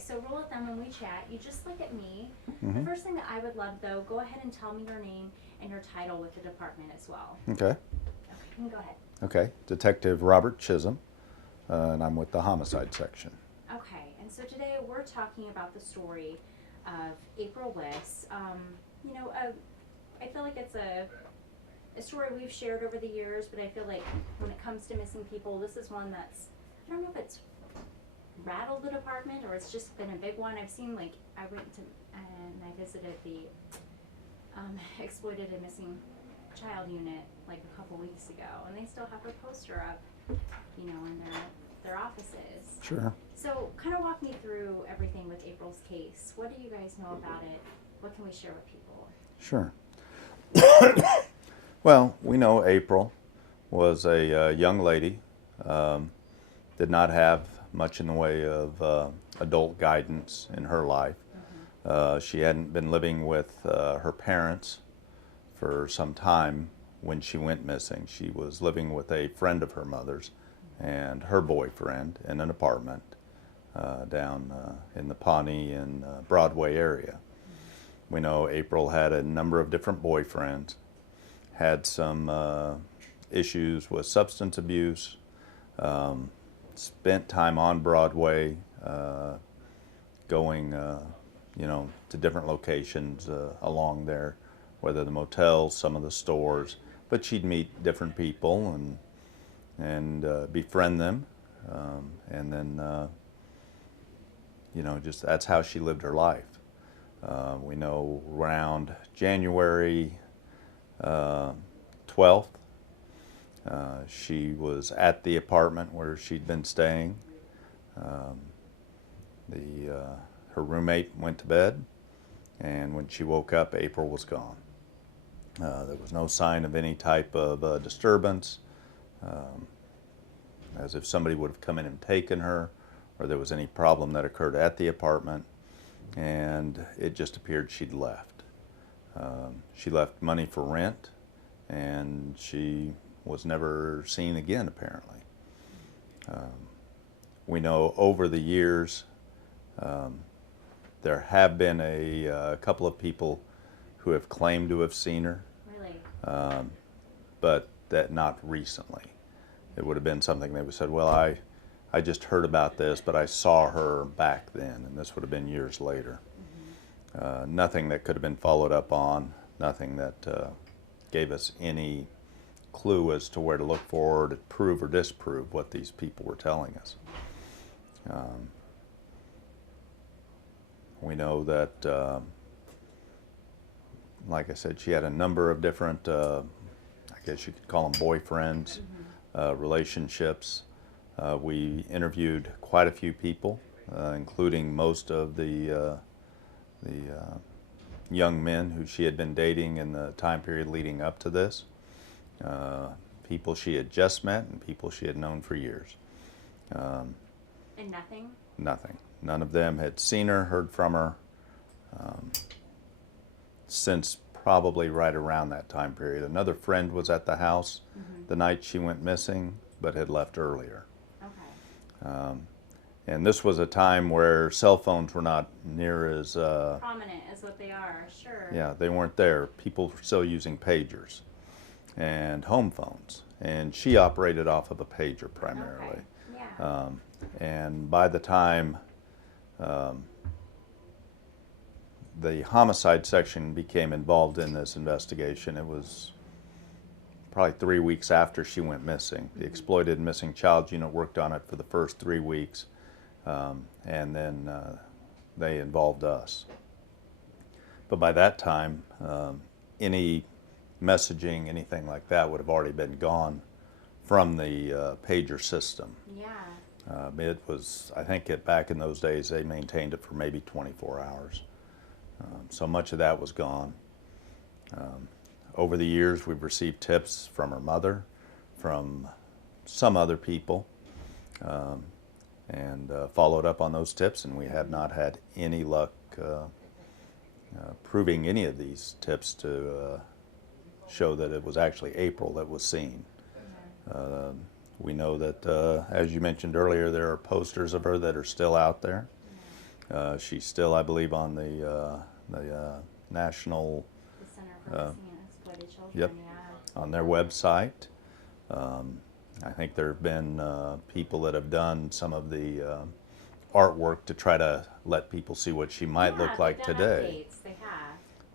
so rule of thumb when we chat, you just look at me. Mm-hmm. The first thing that I would love, though, go ahead and tell me your name and your title with the department as well. Okay. Okay, you can go ahead. Okay. Detective Robert Chisholm, and I'm with the homicide section. Okay, and so today we're talking about the story of April Liss. I feel like it's a story we've shared over the years, but I feel like when it comes to missing people, this is one that's, I don't know if it's rattled the department or it's just been a big one. I've seen, like, I went to and I visited the exploited and missing child unit like a couple weeks ago, and they still have her poster up, in their offices. Sure. So kind of walk me through everything with April's case. What do you guys know about it? What can we share with people? Sure. Well, we know April was a young lady, did not have much in the way of adult guidance in her life. She hadn't been living with her parents for some time when she went missing. She was living with a friend of her mother's and her boyfriend in an apartment down in the Pawnee and Broadway area. We know April had a number of different boyfriends, had some issues with substance abuse, spent time on Broadway, going to different locations along there, whether the motels, some of the stores, but she'd meet different people and befriend them, and then just that's how she lived her life. We know around January 12th, she was at the apartment where she'd been staying. Her roommate went to bed, and when she woke up, April was gone. There was no sign of any type of disturbance, as if somebody would have come in and taken her, or there was any problem that occurred at the apartment, and it just appeared she'd left. She left money for rent, and she was never seen again, apparently. We know over the years there have been a couple of people who have claimed to have seen her. Really? But that not recently. It would have been something they would have said, well, I just heard about this, but I saw her back then, and this would have been years later. Nothing that could have been followed up on, nothing that gave us any clue as to where to look for to prove or disprove what these people were telling us. We know that, like I said, she had a number of different, I guess you could call them boyfriends, relationships. We interviewed quite a few people, including most of the young men who she had been dating in the time period leading up to this. People she had just met and people she had known for years. And nothing? Nothing. None of them had seen her, heard from her, since probably right around that time period. Another friend was at the house the night she went missing, but had left earlier. Okay. And this was a time where cell phones were not near as Prominent as what they are, sure. yeah, they weren't there. People were still using pagers and home phones, and she operated off of a pager primarily. Okay. Yeah. And by the time the homicide section became involved in this investigation, it was probably 3 weeks after she went missing. The Exploited and Missing Child Unit worked on it for the first 3 weeks, and then they involved us. But by that time, any messaging, anything like that would have already been gone from the pager system. Yeah. It was, I think back in those days, they maintained it for maybe 24 hours. So much of that was gone. Over the years, we've received tips from her mother, from some other people, and followed up on those tips, and we have not had any luck proving any of these tips to show that it was actually April that was seen. We know that, as you mentioned earlier, there are posters of her that are still out there. She's still, I believe, on the national, The Center for Missing and Exploited Children. yep, Yeah. on their website. I think there have been people that have done some of the artwork to try to let people see what she might look like they've done today. Updates. They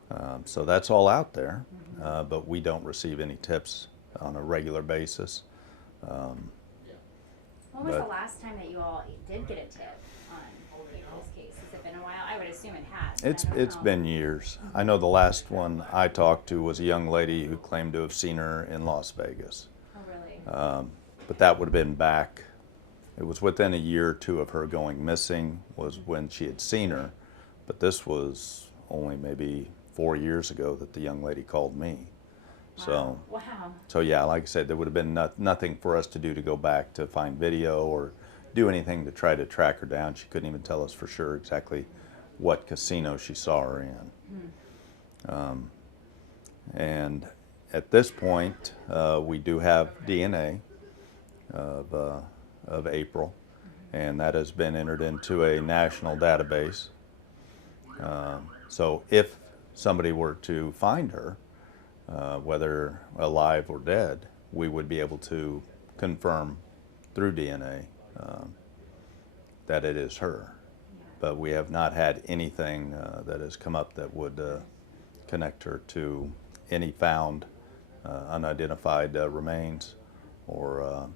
have. So that's all out there, but we don't receive any tips on a regular basis. When was But- the last time that you all did get a tip on April's case? Has it been a while? I would assume it has. But I don't It's know. been years. I know the last one I talked to was a young lady who claimed to have seen her in Las Vegas. Oh, really? But that would have been back, it was within a year or two of her going missing was when she had seen her. But this was only maybe 4 years ago that the young lady called me. So, Wow. so yeah, like I said, there would have been nothing for us to do to go back to find video or do anything to try to track her down. She couldn't even tell us for sure exactly what casino she saw her in. And at this point, we do have DNA of April, and that has been entered into a national database. So if somebody were to find her, whether alive or dead, we would be able to confirm through DNA that it is her. But we have not had anything that has come up that would connect her to any found unidentified remains or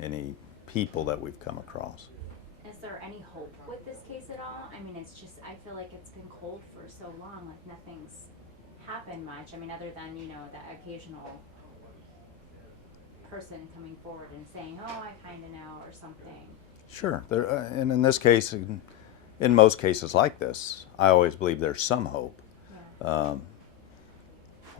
any people that we've come across. Is there any hope with this case at all? I mean, it's just, I feel like it's been cold for so long, like nothing's happened much. I mean, other than, you know, that occasional person coming forward and saying, oh, I kind of know, or something. Sure. And in this case, in most cases like this, I always believe there's some hope. Yeah.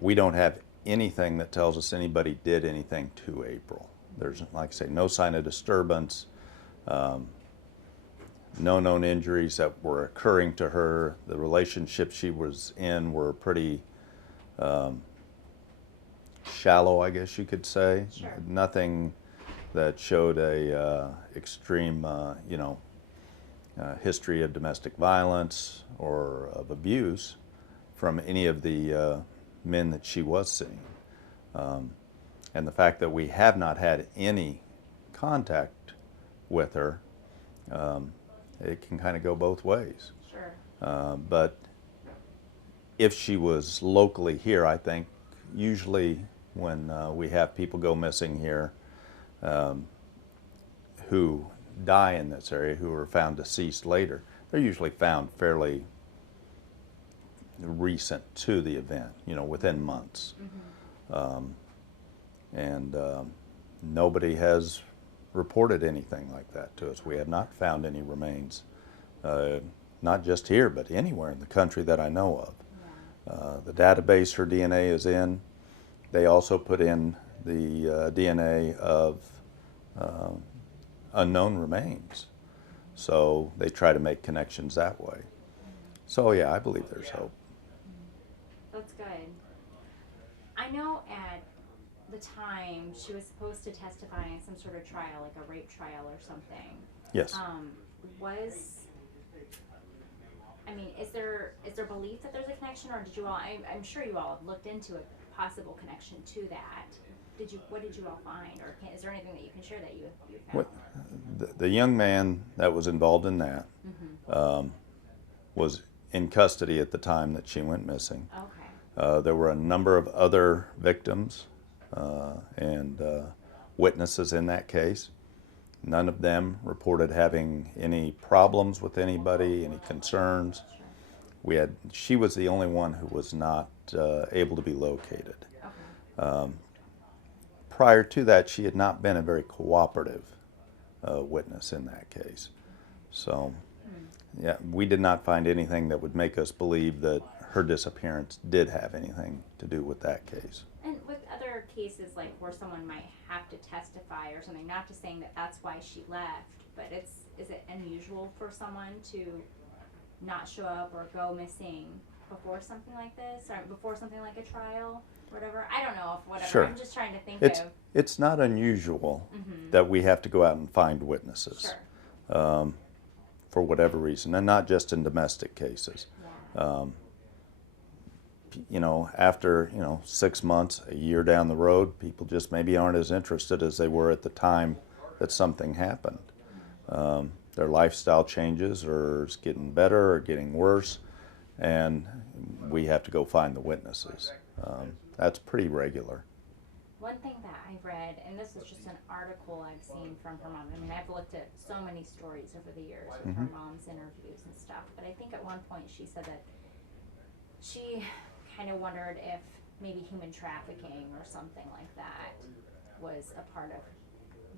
We don't have anything that tells us anybody did anything to April. There's, like I say, no sign of disturbance, no known injuries that were occurring to her. The relationships she was in were pretty shallow, I guess you could say. Sure. Nothing that showed a extreme, history of domestic violence or of abuse from any of the men that she was seeing. And the fact that we have not had any contact with her, it can kind of go both ways. Sure. But if she was locally here, I think usually when we have people go missing here who die in this area, who are found deceased later, they're usually found fairly recent to the event, within months. And nobody has reported anything like that to us. We have not found any remains, not just here, but anywhere in the country that I know of. Yeah. The database her DNA is in, they also put in the DNA of unknown remains. So they try to make connections that way. So yeah, I believe there's hope. That's good. I know at the time she was supposed to testify in some sort of trial, like a rape trial or something. Yes. Is there belief that there's a connection, or did you all? I'm sure you all have looked into a possible connection to that. What did you all find, or is there anything that you can share that you found? The young man that was involved in that was in custody at the time that she went missing. Okay. There were a number of other victims and witnesses in that case. None of them reported having any problems with anybody, any concerns. She was the only one who was not able to be located. Okay. Prior to that, she had not been a very cooperative witness in that case. So, yeah, we did not find anything that would make us believe that her disappearance did have anything to do with that case. And with other cases, like where someone might have to testify or something, not just saying that that's why she left, but is it unusual for someone to not show up or go missing before something like this, or before something like a trial, or whatever? I don't know if whatever. Sure. I'm just trying to think It's not unusual that we have to go out and find witnesses. Sure. for whatever reason, and not just in domestic cases. Yeah. You know, after, 6 months, a year down the road, people just maybe aren't as interested as they were at the time that something happened. Their lifestyle changes, or it's getting better or getting worse, and we have to go find the witnesses. That's pretty regular. One thing that I read, and this is just an article I've seen from her mom. I mean, I've looked at so many stories over the years with her mom's interviews and stuff, but I think at one point she said that she kind of wondered if maybe human trafficking or something like that was a part of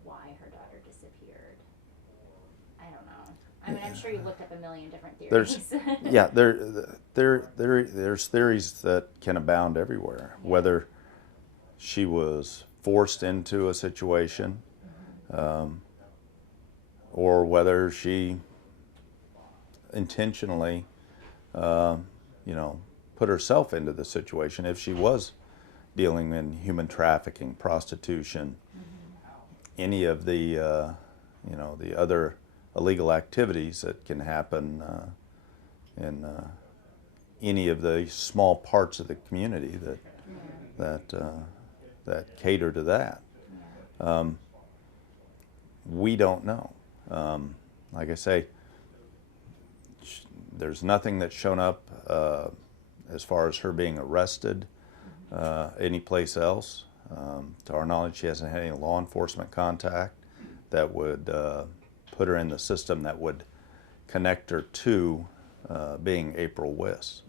why her daughter disappeared. I don't know. I mean, I'm sure you looked up a million different theories. There's theories that can abound everywhere. Yeah. Whether she was forced into a situation, or whether she intentionally, put herself into the situation. If she was dealing in human trafficking, prostitution, any of the, the other illegal activities that can happen in any of the small parts of the community that cater to that. We don't know. Like I say, there's nothing that's shown up as far as her being arrested anyplace else. To our knowledge, she hasn't had any law enforcement contact that would put her in the system that would connect her to being April Wiss.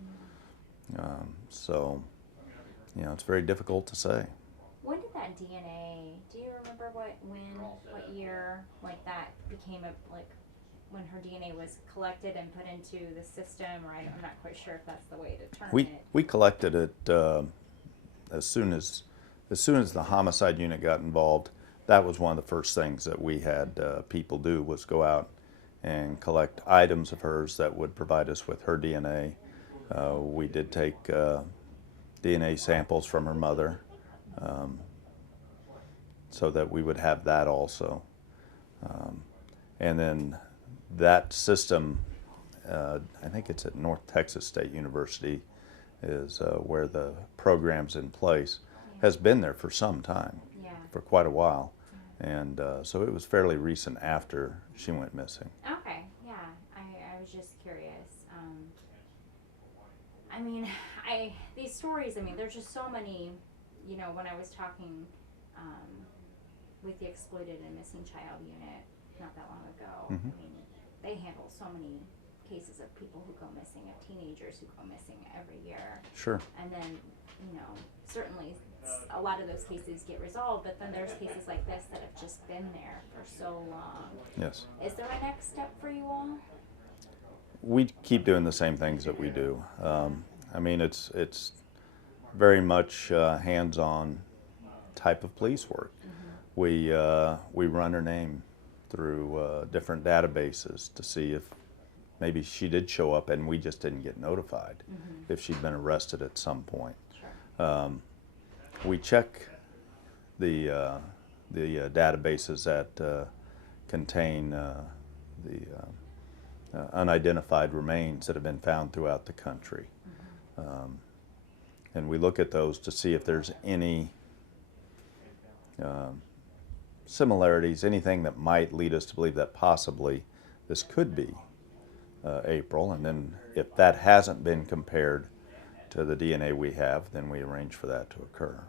So, it's very difficult to say. When did that DNA, do you remember what year, like, that became when her DNA was collected and put into the system, or I'm not quite sure if that's the way to term it. We collected it as soon as the homicide unit got involved. That was one of the first things that we had people do, was go out and collect items of hers that would provide us with her DNA. We did take DNA samples from her mother, so that we would have that also. And then that system, I think it's at North Texas State University, is where the program's in place, has been there for some time, for quite a while. And so it was fairly recent after she went missing. Okay, yeah, I was just curious. I mean, these stories, I mean, there's just so many, when I was talking with the Exploited and Missing Child Unit not that long ago, I mean, they handle so many cases of people who go missing, of teenagers who go missing every year. Sure. And then, certainly a lot of those cases get resolved, but then there's cases like this that have just been there for so long. Yes. Is there a next step for you all? We keep doing the same things that we do. I mean, it's very much hands-on type of police work. We run her name through different databases to see if maybe she did show up and we just didn't get notified, if she'd been arrested at some point. Sure. We check the databases that contain the unidentified remains that have been found throughout the country. And we look at those to see if there's any similarities, anything that might lead us to believe that possibly this could be April. And then if that hasn't been compared to the DNA we have, then we arrange for that to occur.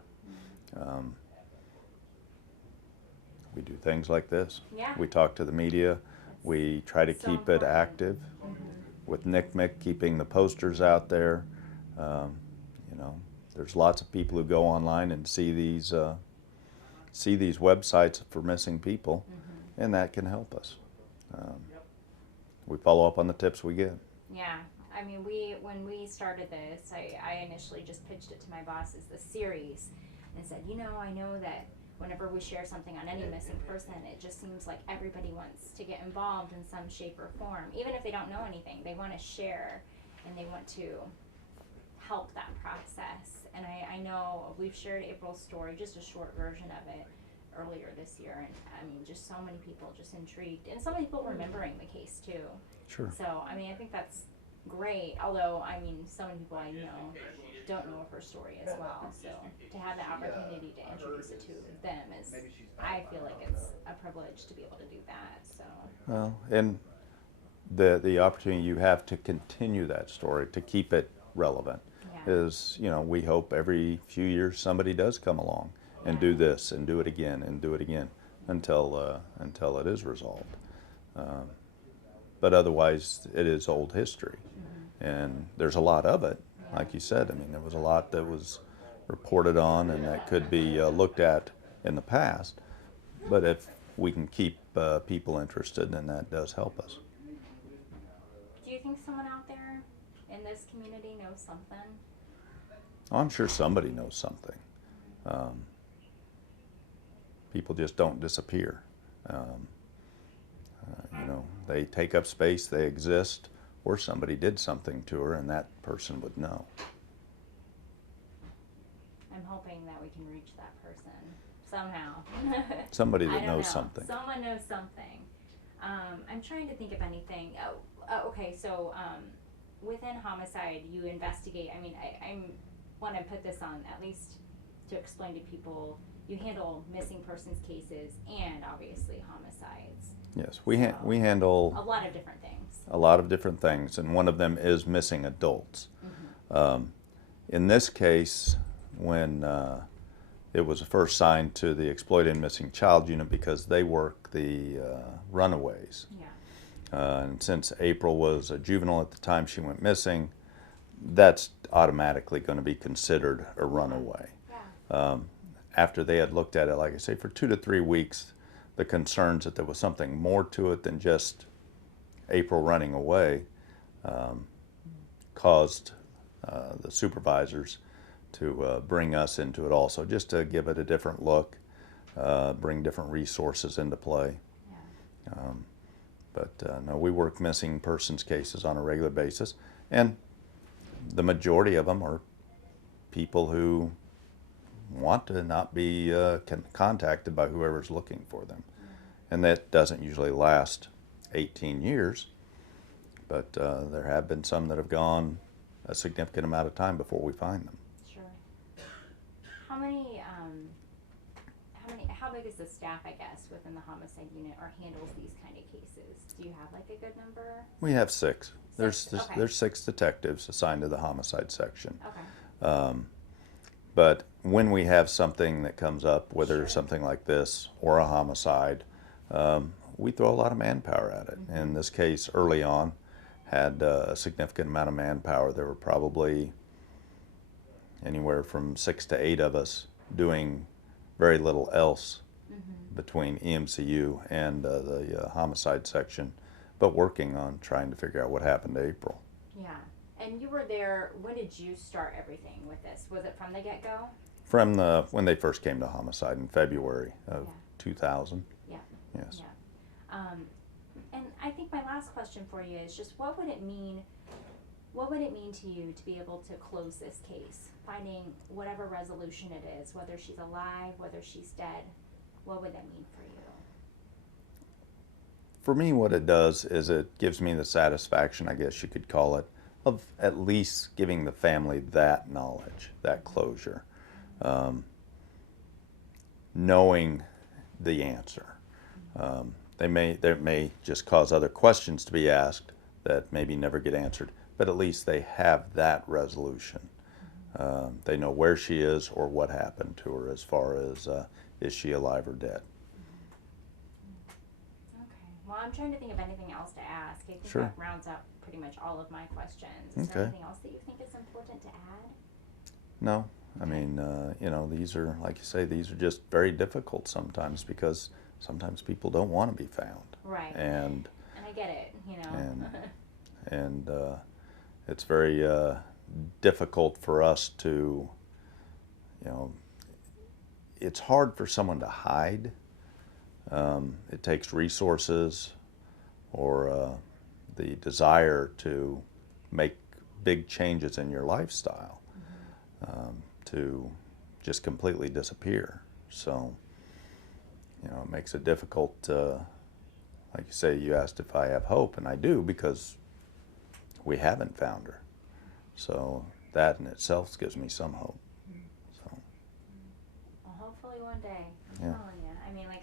We do things like this. Yeah. We talk to the media. We try to So keep it important. active with NCMEC, keeping the posters out there. There's lots of people who go online and see these websites for missing people, and that can help us. We follow up on the tips we get. Yeah, I mean, when we started this, I initially just pitched it to my boss as the series and said, I know that whenever we share something on any missing person, it just seems like everybody wants to get involved in some shape or form. Even if they don't know anything, they want to share and they want to help that process. And I know we've shared April's story, just a short version of it, earlier this year, and I mean, just so many people just intrigued, and so many people remembering the case too. Sure. So, I mean, I think that's great, although, I mean, so many people I know don't know of her story as well, so to have the opportunity to introduce it to them is, I feel like it's a privilege to be able to do that, so. Well, and the opportunity you have to continue that story, to keep it relevant, Yeah. is, you know, we hope every few years somebody does come along and do this and do it again and do it again until it is resolved. But otherwise, it is old history, and there's a lot of it. Like you said, I mean, there was a lot that was reported on and that could be looked at in the past. But if we can keep people interested, then that does help us. Do you think someone out there in this community knows something? I'm sure somebody knows something. People just don't disappear. You know, they take up space, they exist, or somebody did something to her, and that person would know. I'm hoping that we can reach that person somehow. Somebody I that don't knows know. something. Someone knows something. I'm trying to think of anything. Okay, so within homicide, you investigate. I mean, I want to put this on at least to explain to people. You handle missing persons cases and obviously homicides. Yes, we handle A lot of different things. a lot of different things, and one of them is missing adults. In this case, when it was first signed to the Exploited and Missing Child Unit, because they work the runaways. Yeah. And since April was a juvenile at the time she went missing, that's automatically going to be considered a runaway. Yeah. After they had looked at it, like I say, for 2 to 3 weeks, the concerns that there was something more to it than just April running away caused the supervisors to bring us into it also, just to give it a different look, bring different resources into play. Yeah. But no, we work missing persons cases on a regular basis, and the majority of them are people who want to not be contacted by whoever's looking for them. And that doesn't usually last 18 years, but there have been some that have gone a significant amount of time before we find them. Sure. How big is the staff, I guess, within the homicide unit or handles these kind of cases? Do you have like a good number? We have 6. Six, okay. There's 6 detectives assigned to the homicide section. Okay. But when we have something that comes up, whether Sure. something like this or a homicide, we throw a lot of manpower at it. In this case, early on, had a significant amount of manpower. There were probably anywhere from 6 to 8 of us doing very little else between EMCU and the homicide section, but working on trying to figure out what happened to April. Yeah. And you were there, when did you start everything with this? Was it from the get-go? From when they first came to homicide in February of Yeah. 2000. Yeah. Yes. Yeah. And I think my last question for you is just what would it mean to you to be able to close this case? Finding whatever resolution it is, whether she's alive, whether she's dead, what would that mean for you? For me, what it does is it gives me the satisfaction, I guess you could call it, of at least giving the family that knowledge, that closure, knowing the answer. There may just cause other questions to be asked that maybe never get answered, but at least they have that resolution. They know where she is or what happened to her as far as is she alive or dead. Okay. Well, I'm trying to think of anything else to ask. I think Sure. that rounds up pretty much all of my questions. Is there Okay. anything else that you think is important to add? No, I mean, you know, these are, like you say, these are just very difficult sometimes because sometimes people don't want to be found. Right. And I get it, you know. and it's very difficult for us to, you know, it's hard for someone to hide. It takes resources or the desire to make big changes in your lifestyle to just completely disappear. So you know, it makes it difficult. Like you say, you asked if I have hope, and I do, because we haven't found her. So that in itself gives me some hope. So. Well, hopefully one day. I'm Yeah. telling you. I mean, like